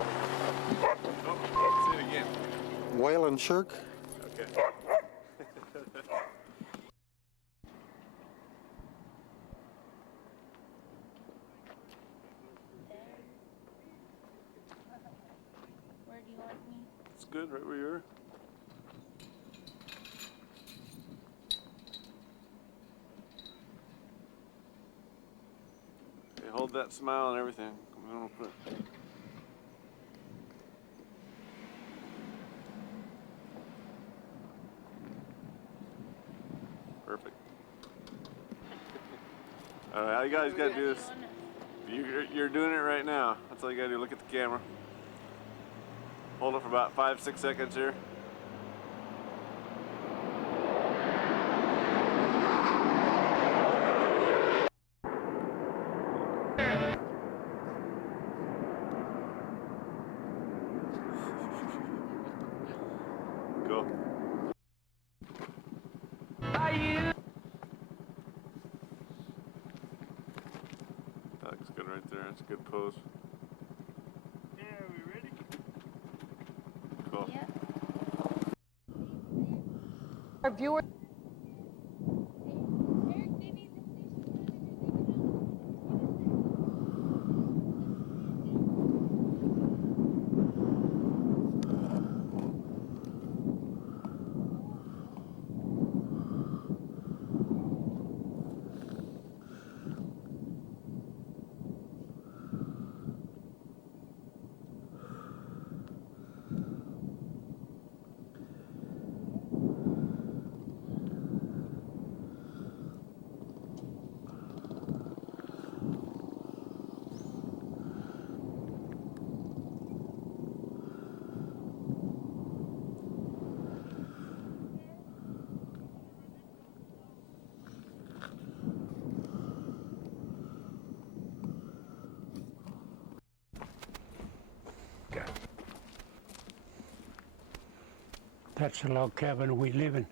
Oh, say it again. Whale and shirk. Okay. Where do you want me? It's good, right where you are. Okay, hold that smile and everything. I'm gonna put it. Perfect. Alright, all you guys gotta do is, you're doing it right now. That's all you gotta do. Look at the camera. Hold it for about 5-6 seconds here. Go. That looks good right there. That's a good pose. Yeah, are we ready? Cool. Yep. Our viewers. That's the log cabin we live in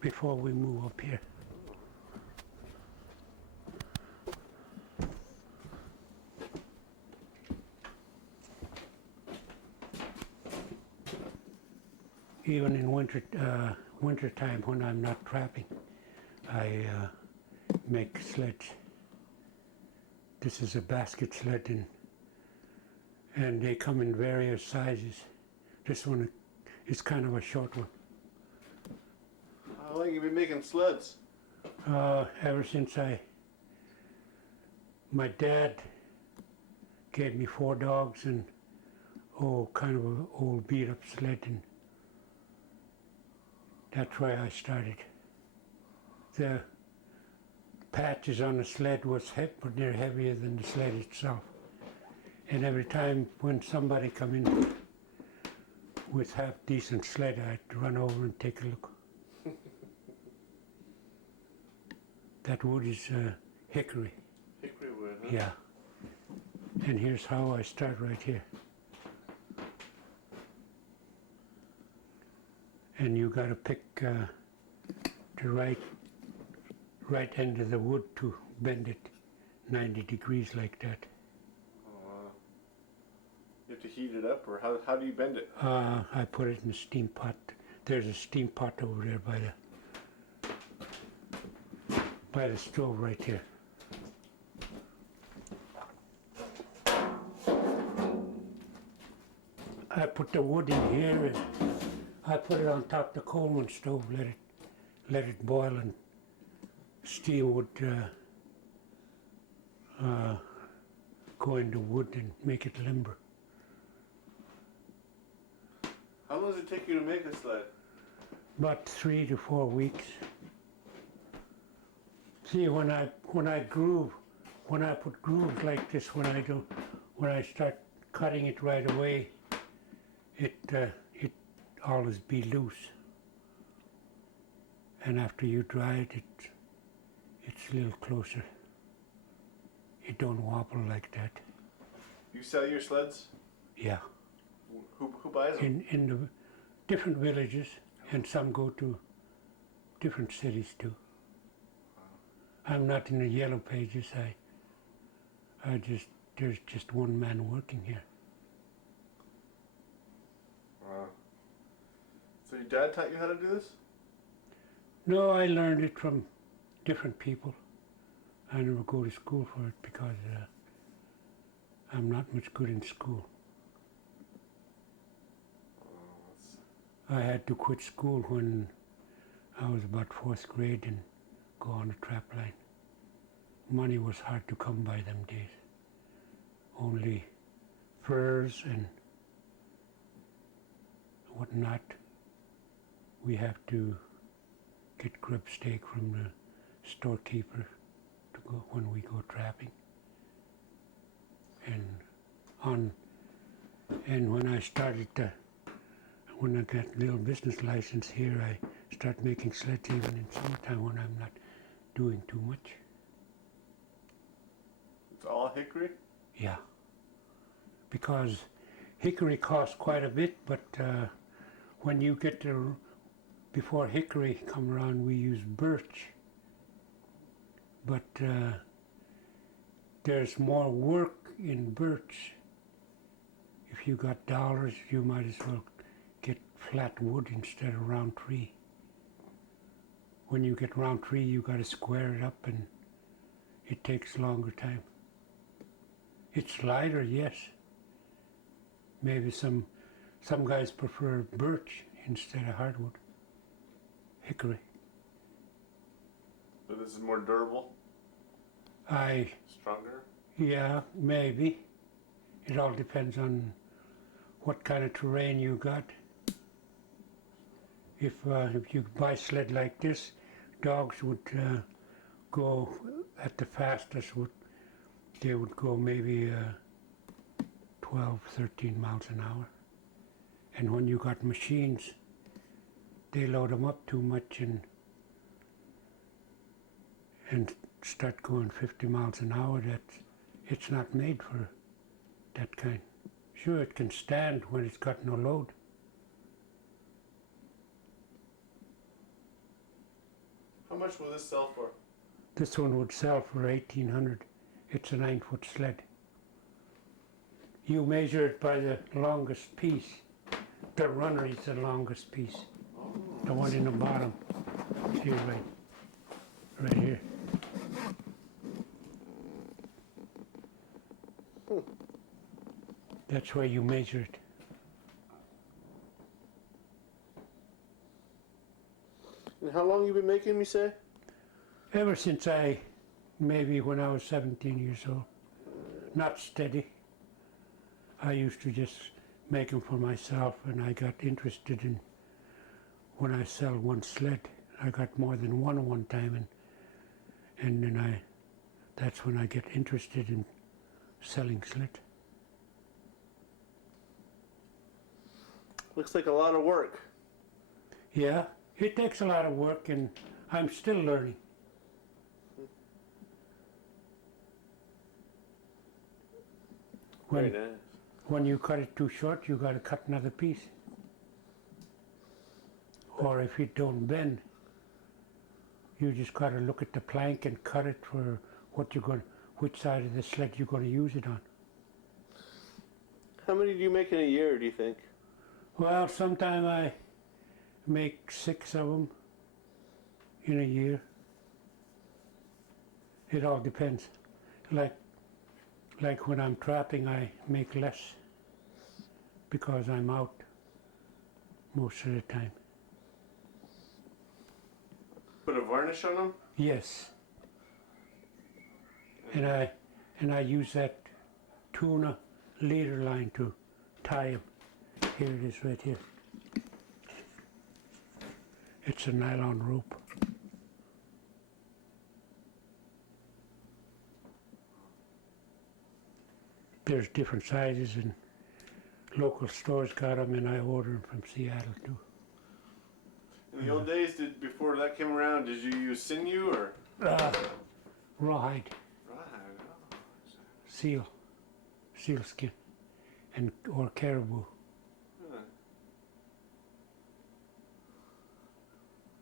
before we move up here. Even in winter time when I'm not trapping, I make sleds. This is a basket sled, and they come in various sizes. This one is kind of a short one. How long have you been making sleds? Ever since my dad gave me 4 dogs and kind of an old beat up sled, and that's why I started. The patches on the sled was but they're heavier than the sled itself. And every time when somebody come in with half decent sled, I'd run over and take a look. That wood is hickory. Hickory wood, huh? Yeah. And here's how I start right here. And you got to pick the right end of the wood to bend it 90 degrees like that. You have to heat it up, or how do you bend it? I put it in a steam pot. There's a steam pot over there by the stove right here. I put the wood in here and I put it on top of the Coleman stove, let it boil, and steam would go into wood and make it limber. How long does it take you to make a sled? About 3 to 4 weeks. See, when I put grooves like this, when I start cutting it right away, it always be loose. And after you dry it, it's a little closer. It don't wobble like that. You sell your sleds? Yeah. Who buys them? In the different villages, and some go to different cities too. I'm not in the yellow pages. There's just one man working here. So your dad taught you how to do this? No, I learned it from different people. I never go to school for it because I'm not much good in school. I had to quit school when I was about 4th grade and go on a trap line. Money was hard to come by them days. Only furs and whatnot. We have to get grub steak from the storekeeper to go when we go trapping. And when I started when I got a little business license here, I start making sleds even in summertime when I'm not doing too much. It's all hickory? Yeah, because hickory costs quite a bit, but when you get to, before hickory come around, we use birch. But there's more work in birch. If you got dollars, you might as well get flat wood instead of round tree. When you get round tree, you got to square it up, and it takes longer time. It's lighter, yes. Maybe some guys prefer birch instead of hardwood. Hickory. But this is more durable? Stronger? Yeah, maybe. It all depends on what kind of terrain you got. If you buy a sled like this, dogs would go at the fastest, they would go maybe 12, 13 miles an hour. And when you got machines, they load them up too much and start going 50 miles an hour. It's not made for that kind. Sure, it can stand when it's got no load. How much will this sell for? This one would sell for $1,800. It's a 9-foot sled. You measure it by the longest piece. The runner is the longest piece. The one in the bottom. See right here. That's where you measure it. And how long you been making them, you say? Ever since maybe when I was 17 years old. Not steady. I used to just make them for myself, and I got interested in when I sell one sled. I got more than one time, and then that's when I get interested in selling sled. Looks like a lot of work. Yeah, it takes a lot of work, and I'm still learning. Very nice. When you cut it too short, you got to cut another piece. Or if it don't bend, you just got to look at the plank and cut it for which side of the sled you're going to use it on. How many do you make in a year, do you think? Well, sometime I make 6 of them in a year. It all depends. Like when I'm trapping, I make less because I'm out most of the time. Put a varnish on them? Yes. And I use that tuna leader line to tie them. Here it is right here. It's a nylon rope. There's different sizes, and local stores got them, and I order them from Seattle too. In the old days, before that came around, did you use sinew or? Rawhide. Rawhide, oh. Seal skin, or caribou. Huh.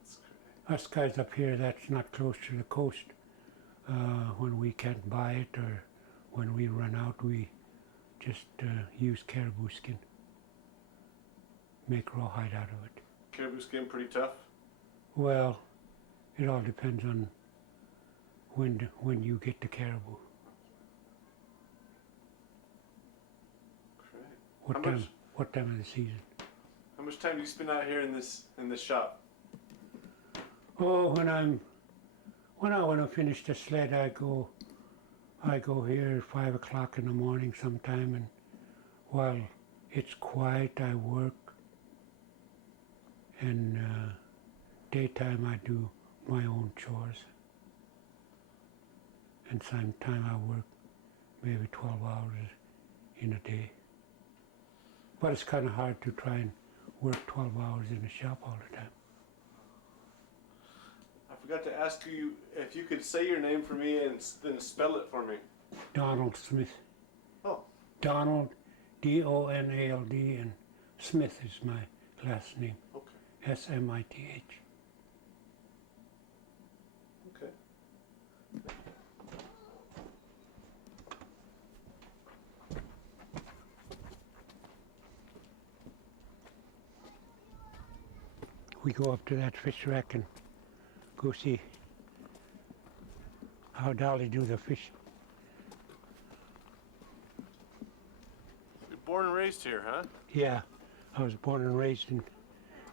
That's great. Us guys up here, that's not close to the coast. When we can't buy it or when we run out, we just use caribou skin. make rawhide out of it. Caribou skin pretty tough. Well, it all depends on when you get the caribou. Great. What time of the season? How much time do you spend out here in this shop? Oh, when I want to finish the sled, I go here at 5 o'clock in the morning sometime, and while it's quiet, I work, and daytime I do my own chores, and sometime I work maybe 12 hours in a day. But it's kind of hard to try and work 12 hours in the shop all the time. I forgot to ask you if you could say your name for me and then spell it for me. Donald Smith. Oh. Donald, D-O-N-A-L-D, and Smith is my last name. Okay. S-M-I-T-H. Okay. We go up to that fish rack and go see how Dolly do the fish. You're born and raised here, huh? Yeah, I was born and raised in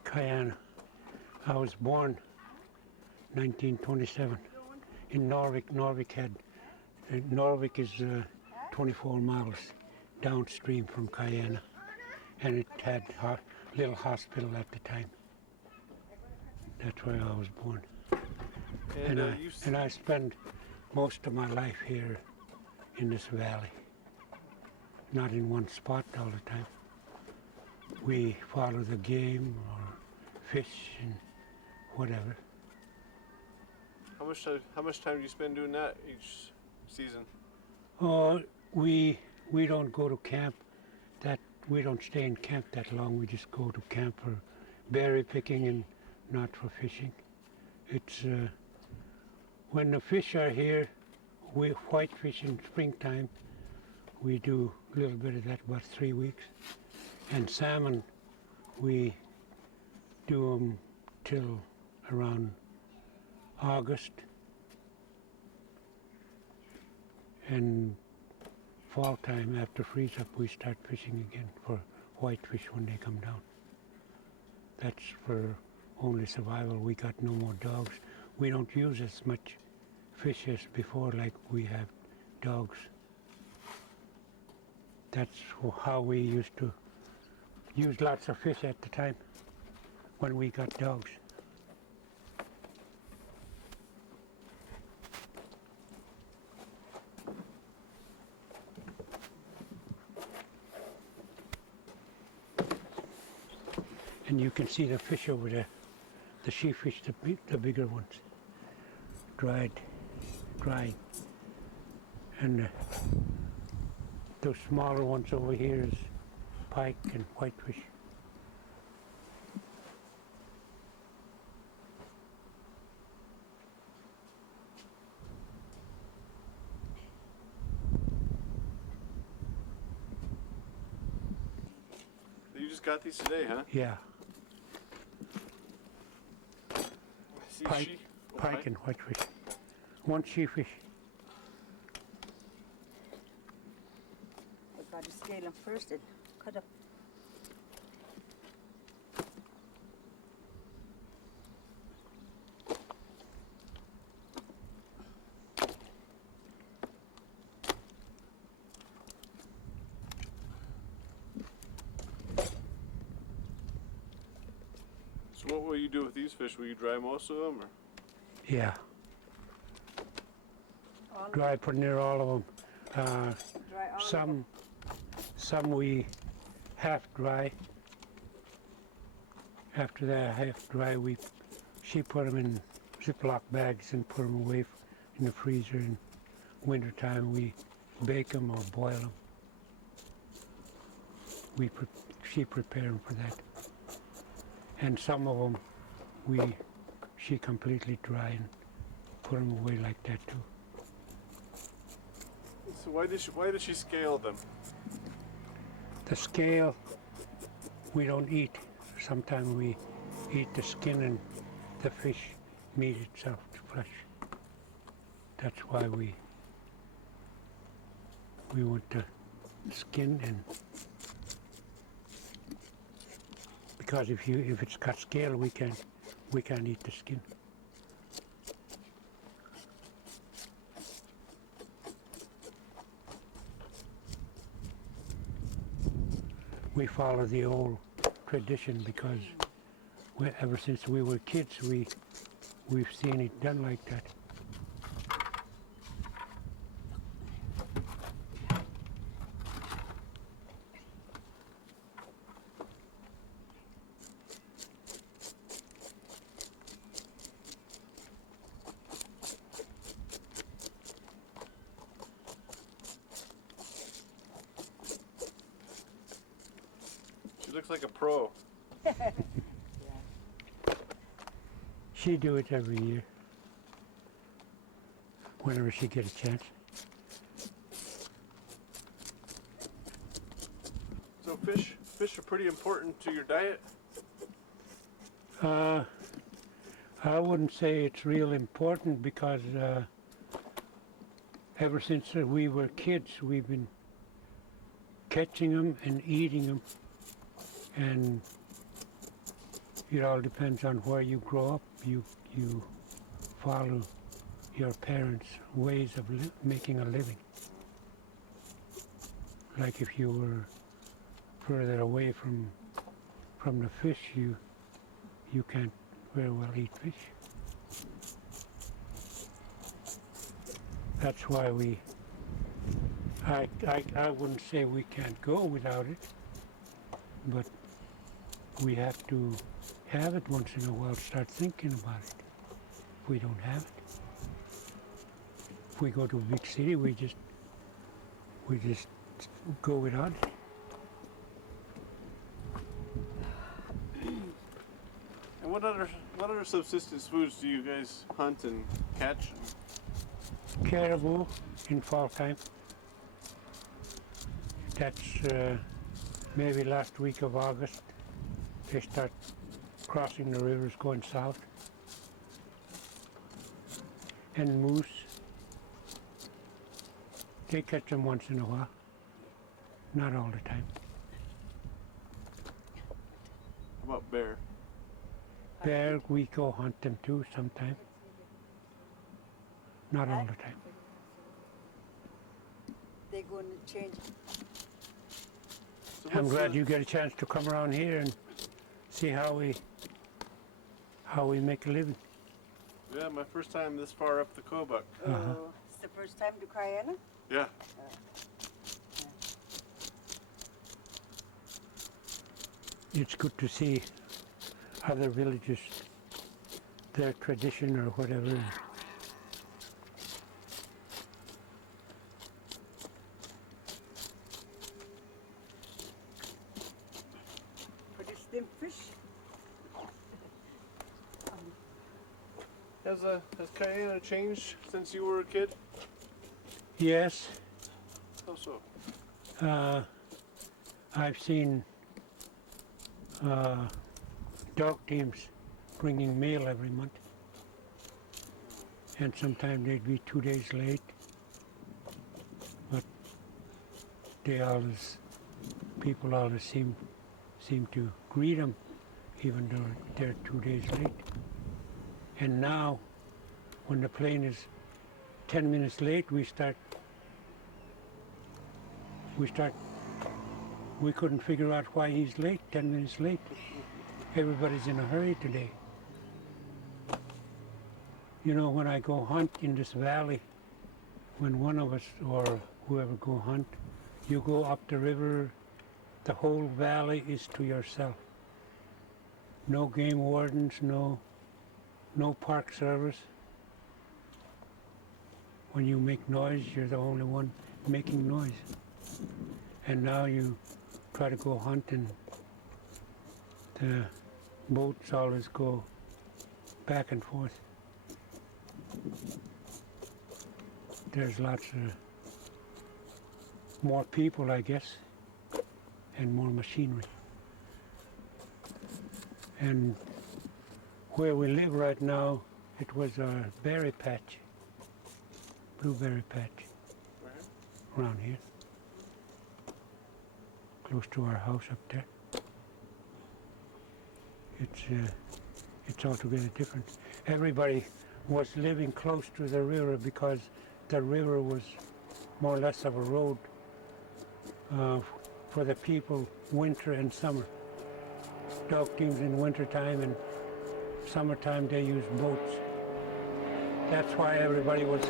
Kiana. I was born 1927 in Norvik. Norvik is 24 miles downstream from Kiana, and it had a little hospital at the time. That's where I was born. And I spend most of my life here in this valley, not in one spot all the time. We follow the game or fish and whatever. How much time do you spend doing that each season? Oh, we don't go to camp we don't stay in camp that long. We just go to camp for berry picking and not for fishing. It's when the fish are here, we whitefish in springtime. We do a little bit of that, about 3 weeks. And salmon, we do them till around August. And fall time, after freeze up, we start fishing again for whitefish when they come down. That's for only survival. We got no more dogs. We don't use as much fish as before, like we have dogs. That's how we used to use lots of fish at the time when we got dogs. And you can see the fish over there, the she fish, the bigger ones, drying. And those smaller ones over here is pike and whitefish. You just got these today, huh? Yeah, See pike and whitefish. One she fish. We've got to scale them first and cut up. So what will you do with these fish? Will you dry most of them, or? Yeah, dry pretty near all of them. Dry all of them. Some we half dry. After they're half dry, she put them in Ziploc bags and put them away in the freezer. In wintertime, we bake them or boil them. She prepare them for that. And some of them, she completely dry and put them away like that too. So why did she scale them? The scale we don't eat. sometimes we eat the skin and the fish meat itself, the flesh. That's why we want the skin, and because if it's got scale, we can't eat the skin. We follow the old tradition because ever since we were kids, we've seen it done like that. She looks like a pro. She do it every year, whenever she gets a chance. So fish are pretty important to your diet? I wouldn't say it's real important because ever since we were kids, we've been catching them and eating them, and it all depends on where you grow up. You follow your parents' ways of making a living. Like if you were further away from the fish, you can't very well eat fish. That's why I wouldn't say we can't go without it, but we have to have it once in a while, start thinking about it. If we don't have it, if we go to a big city, we just go without it. And what other subsistence foods do you guys hunt and catch? Caribou in fall time. That's maybe last week of August. They start crossing the rivers going south. And moose. They catch them once in a while. Not all the time. How about bear? Bear, we go hunt them too sometime. Not all the time. They're going to change. So I'm what's glad the- you get a chance to come around here and see how we make a living. Yeah, my first time this far up the Kobuk. Oh, it's the first time to Kiana? Yeah. It's good to see other villages, their tradition or whatever. For the slim fish? Has Kiana changed since you were a kid? Yes, How so? I've seen dog teams bringing mail every month, and sometimes they'd be 2 days late, but people always seem to greet them even though they're 2 days late. And now, when the plane is 10 minutes late, we couldn't figure out why he's late, 10 minutes late. Everybody's in a hurry today. You know, when I go hunt in this valley, when one of us or whoever go hunt, you go up the river, the whole valley is to yourself. No game wardens, no park service. When you make noise, you're the only one making noise. And now you try to go hunt and the boats always go back and forth. There's lots of more people, I guess, and more machinery. And where we live right now, it was a berry patch, blueberry patch around here, close to our house up there. It's altogether different. Everybody was living close to the river because the river was more or less of a road for the people winter and summer. Dog teams in winter time and summertime they used boats. That's why everybody was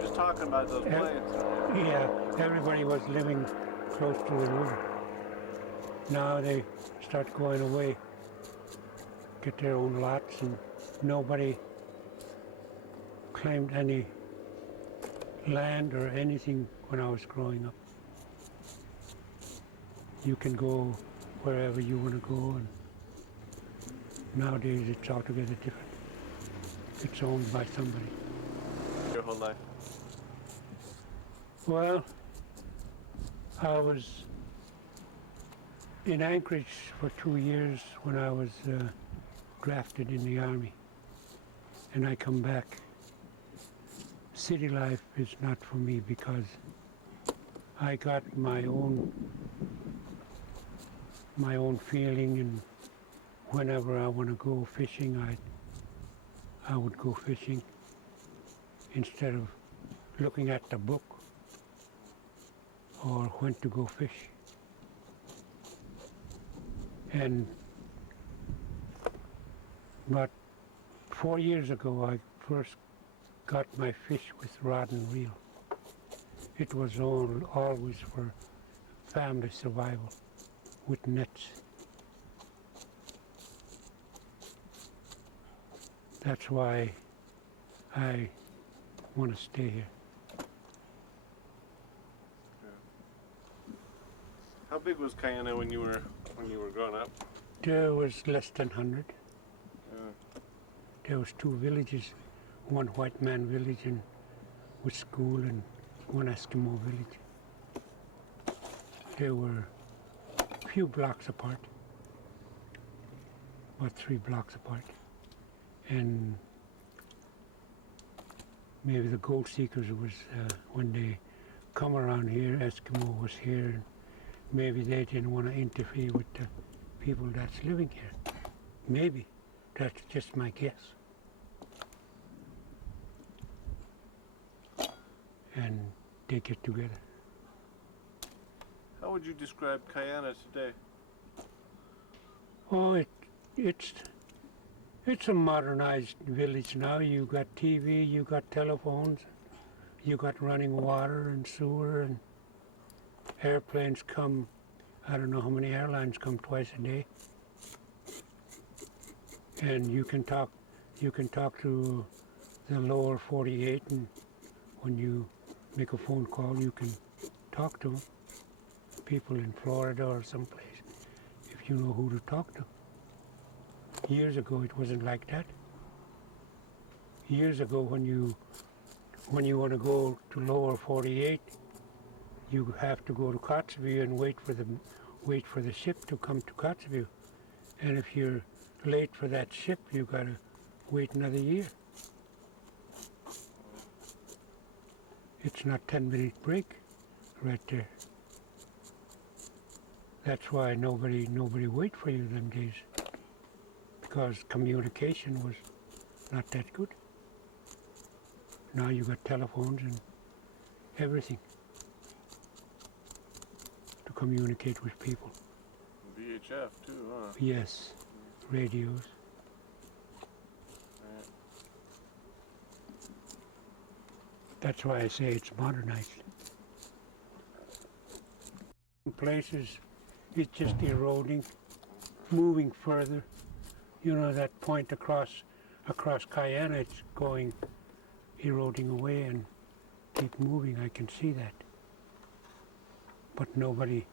Just talking about those planes. yeah, everybody was living close to the river. Now they start going away, get their own lots, and nobody claimed any land or anything when I was growing up. You can go wherever you want to go, and nowadays it's altogether different. It's owned by somebody. Your whole life. Well, I was in Anchorage for 2 years when I was drafted in the Army, and I come back. City life is not for me because I got my own feeling, and whenever I want to go fishing, I would go fishing instead of looking at the book or when to go fish. And about 4 years ago, I first got my fish with rod and reel. It was always for family survival with nets. That's why I want to stay here. How big was Kiana when you were growing up? There was less than 100. Yeah. There was 2 villages, one white man village and with school, and one Eskimo village. They were a few blocks apart, about 3 blocks apart. And maybe the gold seekers was, when they come around here, Eskimo was here, and maybe they didn't want to interfere with the people that's living here. Maybe. That's just my guess. And they get together. How would you describe Kiana today? Oh, it's a modernized village now. You got TV, you got telephones, you got running water and sewer, and airplanes come. I don't know how many airlines come twice a day. And you can talk to the lower 48, and when you make a phone call, you can talk to them. People in Florida or someplace, if you know who to talk to. Years ago, it wasn't like that. Years ago, when you want to go to lower 48, you have to go to Kotzebue and wait for the ship to come to Kotzebue. And if you're late for that ship, you gotta wait another year. It's not 10-minute break right there. That's why nobody wait for you them days, because communication was not that good. Now you got telephones and everything to communicate with people. VHF too, huh? Yes, radios. Right. That's why I say it's modernized. In places, it's just eroding, moving further. You know that point across Kiana, it's going, eroding away and keep moving. I can see that. But nobody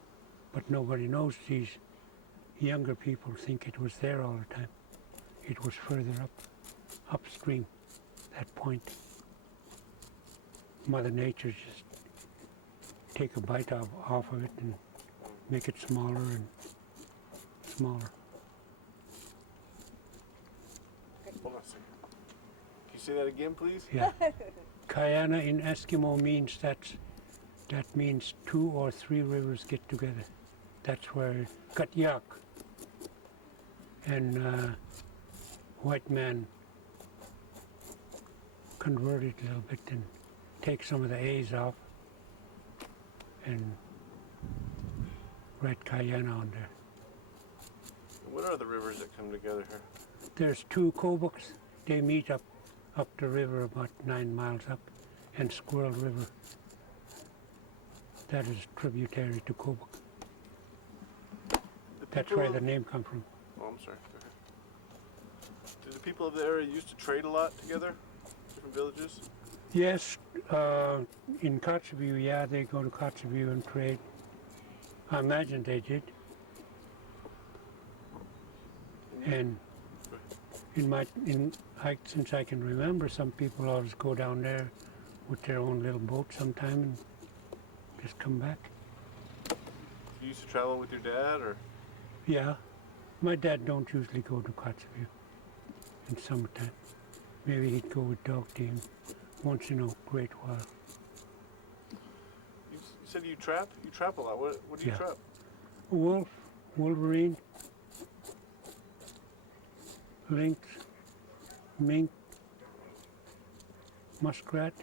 knows. These younger people think it was there all the time. It was further upstream, that point. Mother Nature just take a bite off of it and make it smaller and smaller. Hold on a second. Can you say that again, please? Yeah. Kiana in Eskimo means that means 2 or 3 rivers get together. That's where Katyak and white man convert it a little bit and take some of the A's off and write Kiana on there. What are the rivers that come together here? There's 2 Kobuks. They meet up the river about 9 miles up, and Squirrel River. That is tributary to Kobuk. That's where the name comes from. Oh, I'm sorry. Go ahead. Did the people of the area used to trade a lot together? Different villages? Yes, in Kotzebue, yeah, they go to Kotzebue and trade. I imagine they did. And since I can remember, some people always go down there with their own little boat sometime and just come back. You used to travel with your dad, or? Yeah, my dad don't usually go to Kotzebue in summertime. Maybe he'd go with dog team once in a great while. You said you trap? You trap a lot. What do you Yeah. trap? Wolf, wolverine, lynx, mink, muskrat.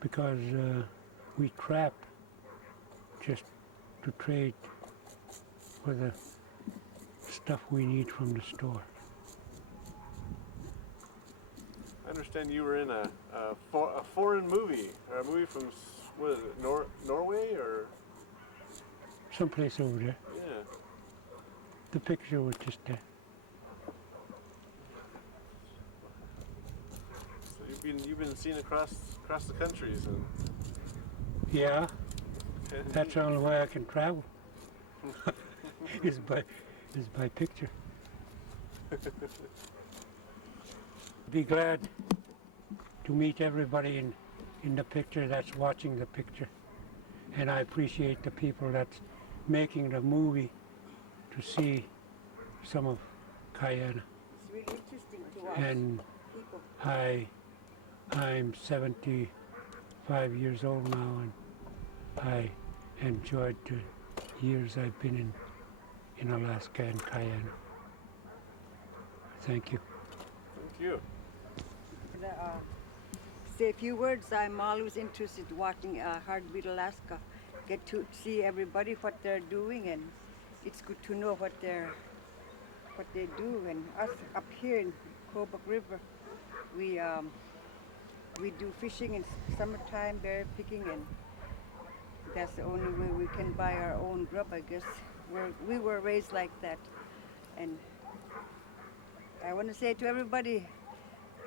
Because we trap just to trade for the stuff we need from the store. I understand you were in a foreign movie, or a movie from, what is it, Norway, or? Someplace over there. Yeah. The picture was just there. So you've been seen across the countries, and Yeah, that's the only way I can travel. is by picture. Be glad to meet everybody in the picture that's watching the picture. And I appreciate the people that's making the movie to see some of Kiana. It's really interesting to watch And people. I'm 75 years old now, and I enjoyed the years I've been in Alaska and Kiana. Thank you. thank you. Say a few words. I'm always interested watching Heartbeat Alaska. Get to see everybody what they're doing, and it's good to know what they do. And us up here in Kobuk River, we do fishing in summertime, berry picking, and that's the only way we can buy our own grub, I guess. We were raised like that. And I want to say to everybody,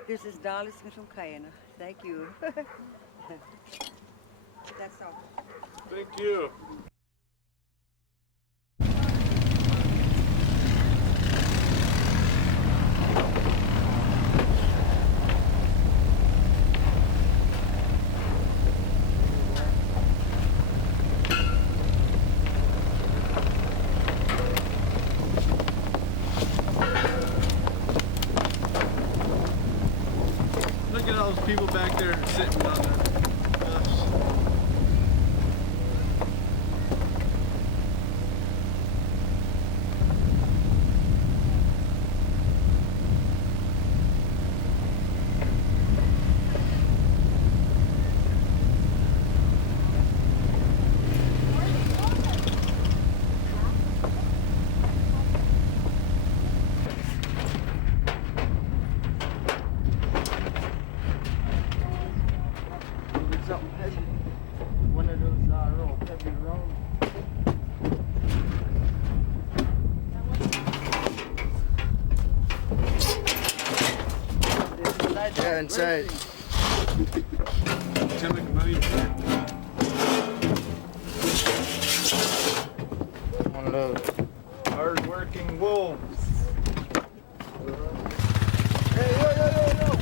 this is Dolly Smith from Kiana. Thank you. That's all. Thank you. Look at all those people back there sitting on the bus. Something heavy. One of those real heavy roads. Yeah, inside. One of those hard-working wolves. Hey, yo, yo, yo, yo!